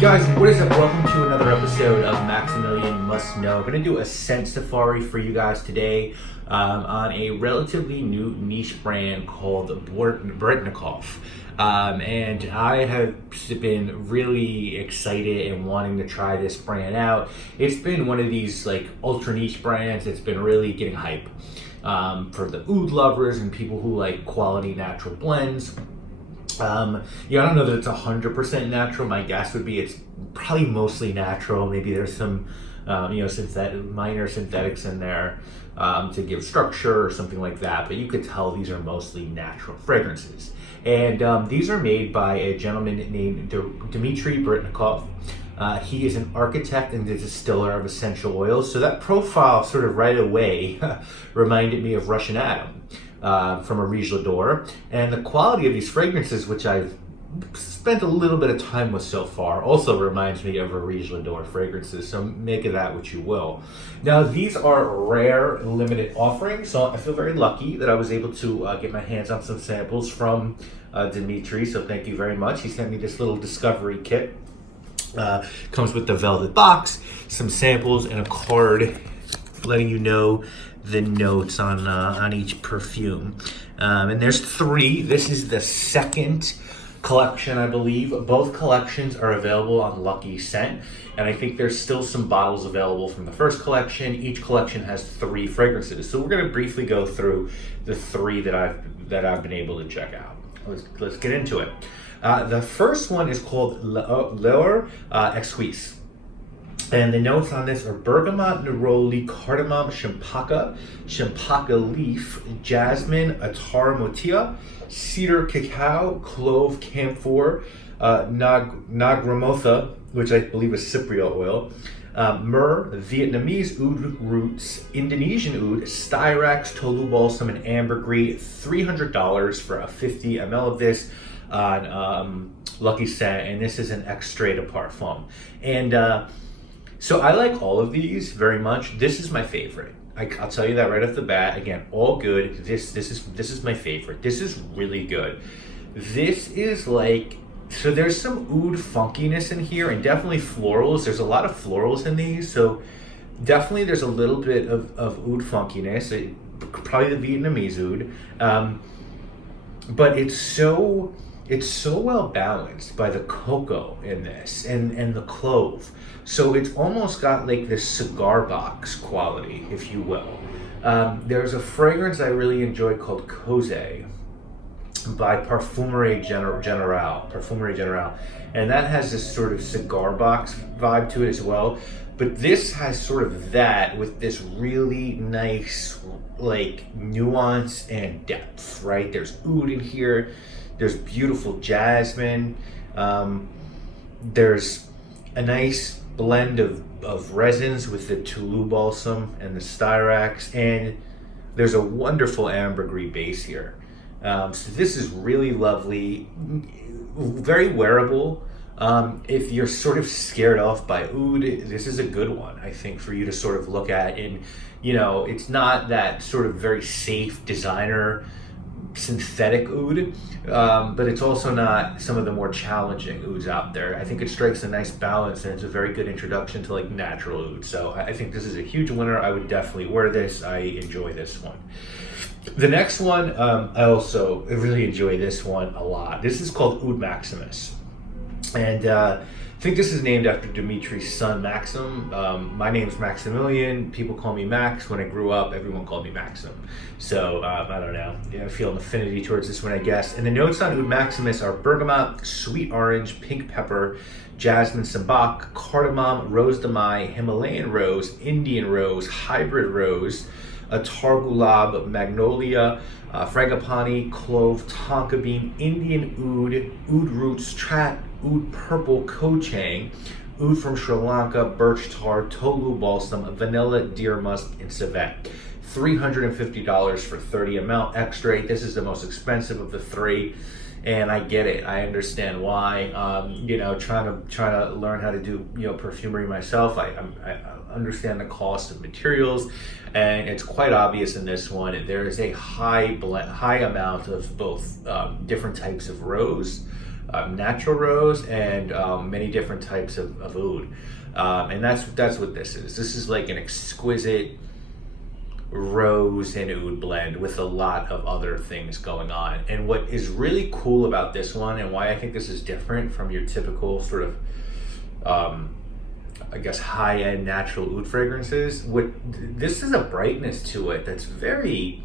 Guys, what is up? Welcome to another episode of Maximilian Must Know. I'm going to do a scent safari for you guys today on a relatively new niche brand called Bortnikoff. And I have been really excited and wanting to try this brand out. It's been one of these like ultra niche brands that's been really getting hype for the oud lovers and people who like quality natural blends. I don't know that it's 100% natural. My guess would be it's probably mostly natural. Maybe there's some, minor synthetics in there to give structure or something like that. But you could tell these are mostly natural fragrances. And these are made by a gentleman named Dmitry Bortnikoff. He is an architect and a distiller of essential oils. So that profile sort of right away reminded me of Russian Adam. From a Riche L'Adore, and the quality of these fragrances, which I've spent a little bit of time with so far, also reminds me of a Riche L'Adore fragrances, so make of that what you will. Now, these are rare, limited offerings, so I feel very lucky that I was able to get my hands on some samples from Dimitri, so thank you very much. He sent me this little discovery kit. Comes with the velvet box, some samples, and a card letting you know the notes on each perfume. And there's 3. This is the second collection, I believe. Both collections are available on Lucky Scent, and I think there's still some bottles available from the first collection. Each collection has 3 fragrances. So we're going to briefly go through the 3 that I've been able to check out. Let's get into it. The first one is called L'Or Exquise. And the notes on this are bergamot, neroli, cardamom, champaca leaf, jasmine, attar motia, cedar cacao, clove, camphor, nagramotha, which I believe is cypriot oil, myrrh, Vietnamese oud roots, Indonesian oud, styrax, tolu balsam, and ambergris. $300 for a 50 ml of this on Lucky Scent, and this is an extrait de parfum. And so I like all of these very much. This is my favorite. I'll tell you that right off the bat. Again, all good. This is my favorite. This is really good. This is like, so there's some oud funkiness in here and definitely florals. There's a lot of florals in these. So definitely there's a little bit of oud funkiness. Probably the Vietnamese oud. But it's so well balanced by the cocoa in this and the clove. So it's almost got like this cigar box quality, if you will. There's a fragrance I really enjoy called Cosé by Parfumerie Generale. And that has this sort of cigar box vibe to it as well. But this has sort of that with this really nice like nuance and depth, right? There's oud in here. There's beautiful jasmine. There's a nice blend of resins with the tolu balsam and the styrax, and there's a wonderful ambergris base here. So this is really lovely, very wearable. If you're sort of scared off by oud, this is a good one, I think, for you to sort of look at. And it's not that sort of very safe designer synthetic oud, but it's also not some of the more challenging ouds out there. I think it strikes a nice balance, and it's a very good introduction to like natural oud. So I think this is a huge winner. I would definitely wear this. I enjoy this one. The next one, I also really enjoy this one a lot. This is called Oud Maximus, and I think this is named after Dimitri's son, Maxim. My name's Maximilian. People call me Max. When I grew up, everyone called me Maxim. So, I don't know. I feel an affinity towards this one, I guess. And the notes on Oud Maximus are bergamot, sweet orange, pink pepper, jasmine sambac, cardamom, rose de mai, Himalayan rose, Indian rose, hybrid rose, attar gulab, magnolia, frangipani, clove, tonka bean, Indian oud roots, oud purple, kochang, oud from Sri Lanka, birch tar, tolu balsam, vanilla, deer musk, and civet. $350 for 30 ml extra. This is the most expensive of the 3, and I get it. I understand why. Trying to learn how to do perfumery myself. I understand the cost of materials, and it's quite obvious in this one. There is a high amount of both different types of rose, natural rose, and many different types of oud. And that's what this is. This is like an exquisite rose and oud blend with a lot of other things going on. And what is really cool about this one, and why I think this is different from your typical sort of I guess high-end natural oud fragrances, this is a brightness to it that's very,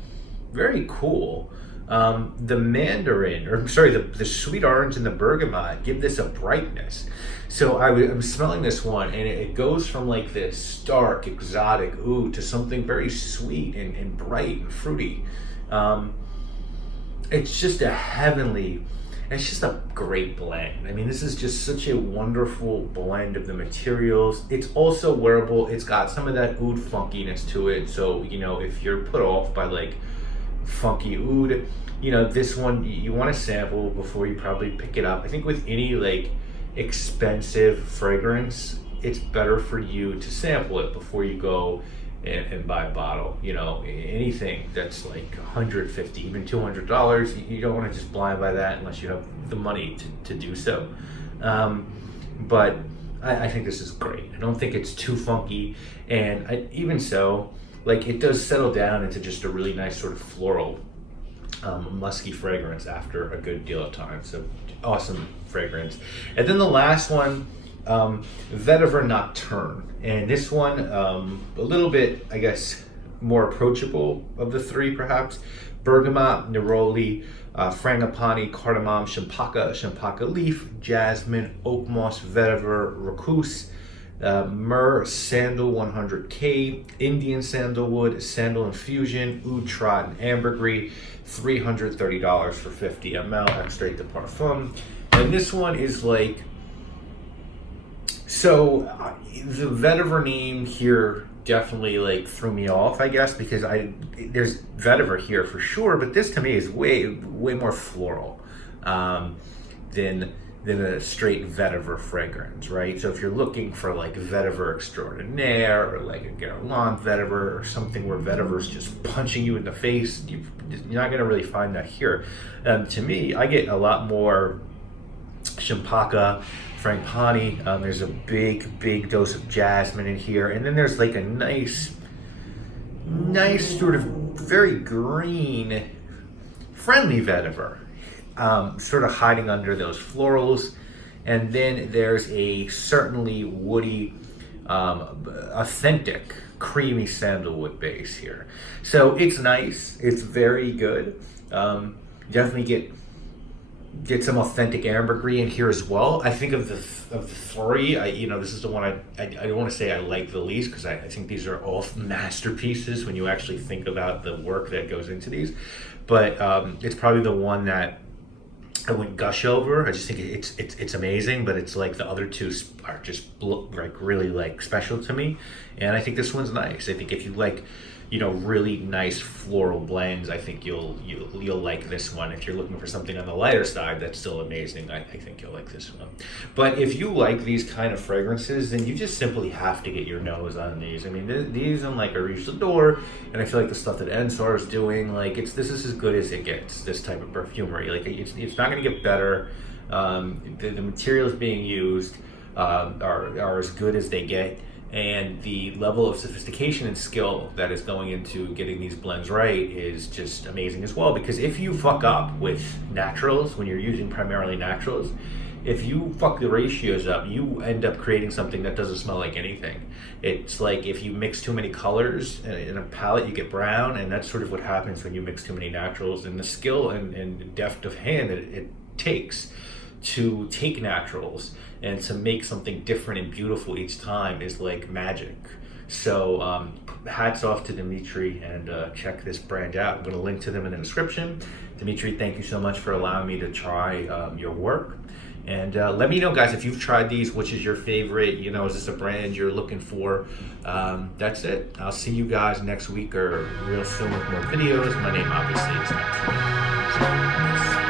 very cool. The mandarin, or sorry, the sweet orange and the bergamot give this a brightness. So I'm smelling this one, and it goes from like this stark, exotic oud to something very sweet and bright and fruity. It's just a heavenly, it's just a great blend. I mean, this is just such a wonderful blend of the materials. It's also wearable. It's got some of that oud funkiness to it. So, you know, if you're put off by like funky oud, you know, this one you want to sample before you probably pick it up. I think with any like expensive fragrance, it's better for you to sample it before you go and buy a bottle. You know, anything that's like $150, even $200, you don't want to just blind buy that unless you have the money to do so. But I think this is great. I don't think it's too funky, and even so, like, it does settle down into just a really nice sort of floral, musky fragrance after a good deal of time. So awesome fragrance. And then the last one, Vetiver Nocturne. And this one, a little bit, I guess, more approachable of the three, perhaps. Bergamot, neroli, frangipani, cardamom, champaka leaf, jasmine, oak moss, vetiver, recluse, myrrh, sandal 100K, Indian sandalwood, sandal infusion, oud trot, and ambergris. $330 for 50 ml extrait de parfum. And this one is like, so the vetiver name here definitely like threw me off, I guess, because there's vetiver here for sure, but this to me is way more floral than a straight vetiver fragrance, right? So if you're looking for like vetiver extraordinaire, or like a Guerlain vetiver, or something where vetiver's just punching you in the face, you're not gonna really find that here. To me, I get a lot more champaka, frangipani. There's a big dose of jasmine in here, and then there's like a nice sort of very green, friendly vetiver, sort of hiding under those florals. And then there's a certainly woody, authentic, creamy sandalwood base here. So it's nice. It's very good. Definitely get some authentic ambergris in here as well. I think of the three, this is the one I don't want to say I like the least, because I think these are all masterpieces when you actually think about the work that goes into these. But it's probably the one that I wouldn't gush over. I just think it's amazing, but it's like the other two are just like really like special to me. And I think this one's nice. I think if you like, really nice floral blends, I think you'll like this one. If you're looking for something on the lighter side that's still amazing, I think you'll like this one. But if you like these kind of fragrances, then you just simply have to get your nose on these. I mean, these and like a Riche L'Adore, and I feel like the stuff that Ensar is doing, like this is as good as it gets. This type of perfumery, like it's not going to get better. The materials being used are as good as they get. And the level of sophistication and skill that is going into getting these blends right is just amazing as well. Because if you fuck up with naturals, when you're using primarily naturals, if you fuck the ratios up, you end up creating something that doesn't smell like anything. It's like if you mix too many colors in a palette, you get brown, and that's sort of what happens when you mix too many naturals. And the skill and depth of hand that it takes to take naturals and to make something different and beautiful each time is like magic. So hats off to Dimitri, and check this brand out. I'm going to link to them in the description. Dimitri, thank you so much for allowing me to try your work. And let me know, guys, if you've tried these, which is your favorite. Is this a brand you're looking for? That's it. I'll see you guys next week or real soon with more videos. My name obviously is Maximilian.